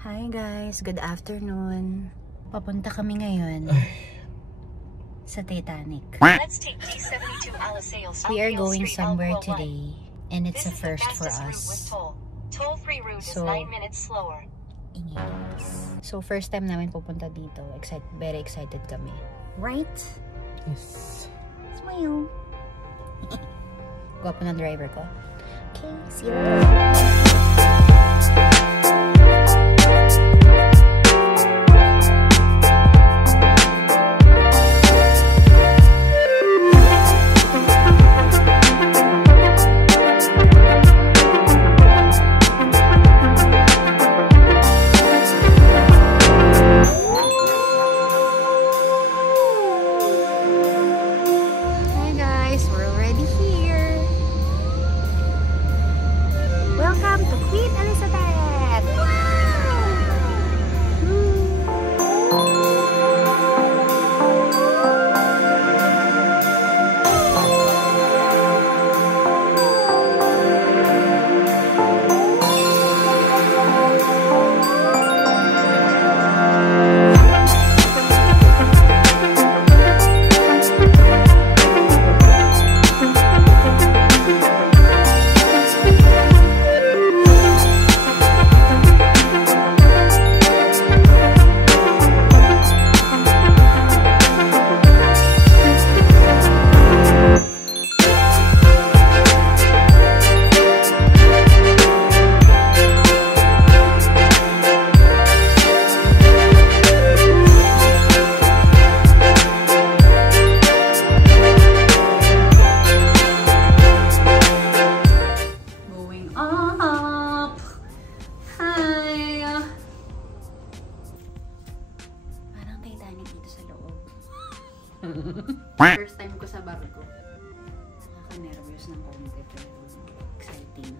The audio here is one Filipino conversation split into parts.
Hi guys, good afternoon. Papunta kami ngayon sa Titanic. We are going somewhere today and it's a first for us. So first time namin pupunta dito. Very excited kami. Right? Yes. Smile. Gwapo ng driver ko. Okay, see you. First time ko sa barko. Nakaka-nervous ng konti pero exciting.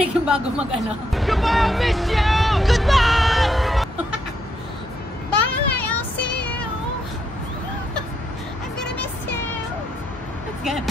Yung bago mag-ano. Goodbye, I miss you! Goodbye! Bye, I'll see you! I'm gonna miss you! It's gonna...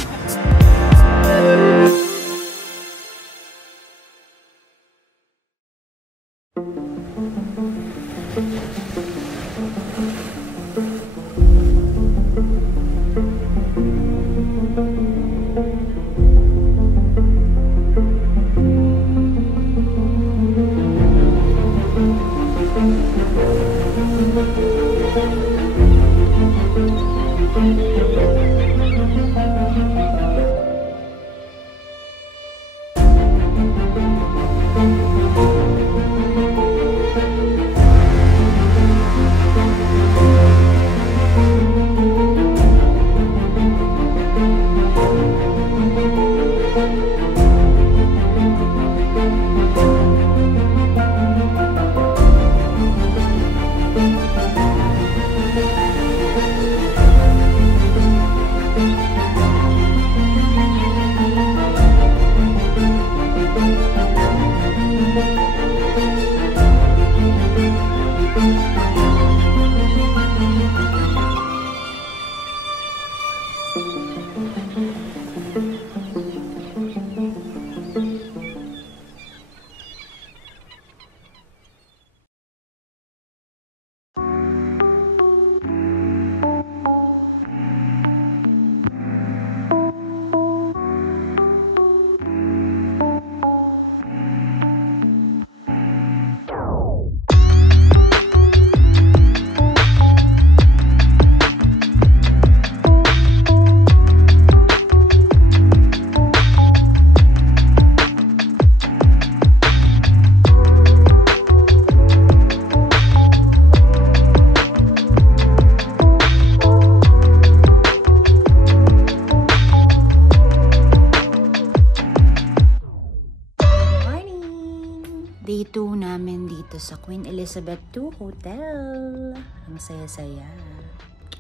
Day 2 namin dito sa Queen Elizabeth II Hotel. Ang saya-saya.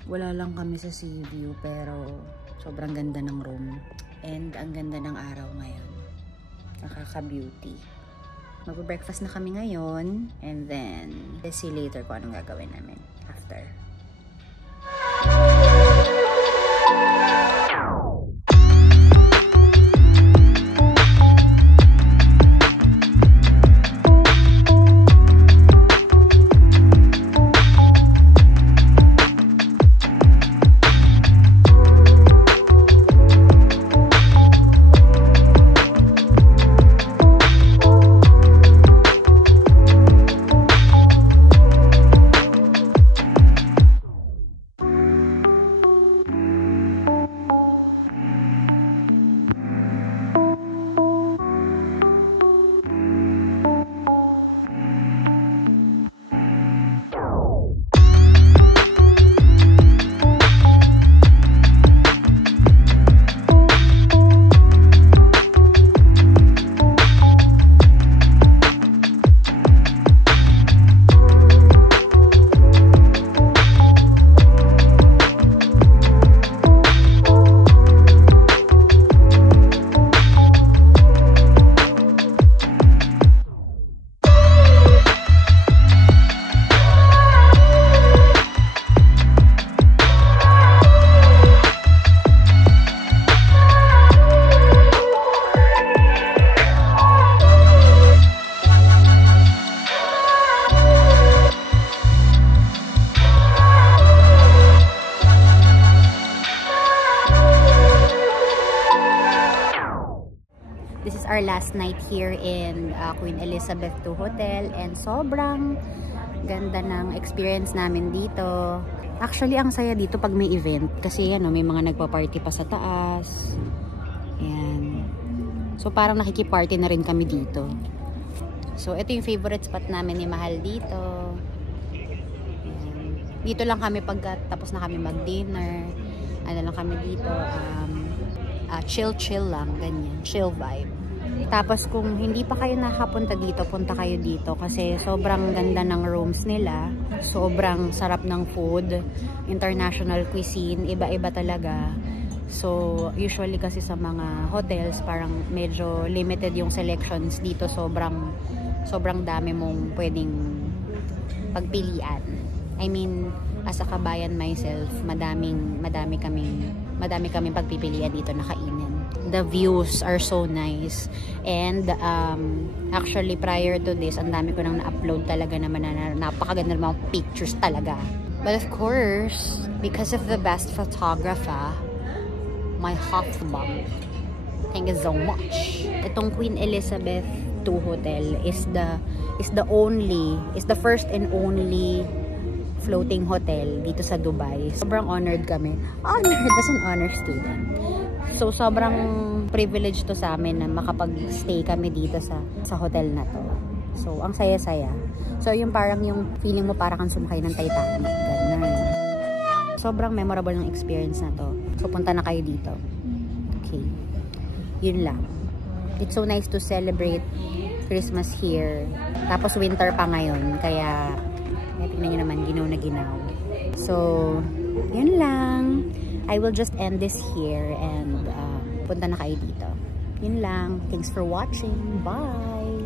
Wala lang kami sa sea view pero sobrang ganda ng room. And ang ganda ng araw ngayon. Nakaka-beauty. Mag-breakfast na kami ngayon. And then, let's see later kung anong gagawin namin after. This is our last night here in Queen Elizabeth II Hotel and sobrang ganda ng experience namin dito. Actually, ang saya dito pag may event kasi may mga nagpa-party pa sa taas. Ayan. So parang nakikiparty na rin kami dito. So ito yung favorite spot namin ni Mahal dito. Ayan. Dito lang kami pag tapos na kami mag-dinner. Ano lang kami dito, chill lang, ganyan, chill vibe. Tapos kung hindi pa kayo nakapunta dito, punta kayo dito kasi sobrang ganda ng rooms nila, sobrang sarap ng food, international cuisine, iba-iba talaga. So usually kasi sa mga hotels parang medyo limited yung selections, dito sobrang dami mong pwedeng pagpilian. I mean, as a kabayan myself, madami kaming pagpipilian dito na kainin. The views are so nice. And actually prior to this, ang dami ko nang na-upload talaga naman na napakaganda ng mga pictures talaga. But of course, because of the best photographer, my husband, thank you so much. Itong Queen Elizabeth II Hotel is the first and only floating hotel dito sa Dubai. Sobrang honored kami. Honored as an honor student. So sobrang privilege to sa amin na makapag-stay kami dito sa hotel na to. So ang saya-saya. So yung parang yung feeling mo parang kang sumakay ng Titanic. Ganun. Sobrang memorable ng experience na to. So punta na kayo dito. Okay. Yun lang. It's so nice to celebrate Christmas here. Tapos winter pa ngayon. Kaya tingnan nyo naman, ginaw na ginaw. So, yun lang. I will just end this here and punta na kayo dito. Yun lang. Thanks for watching. Bye!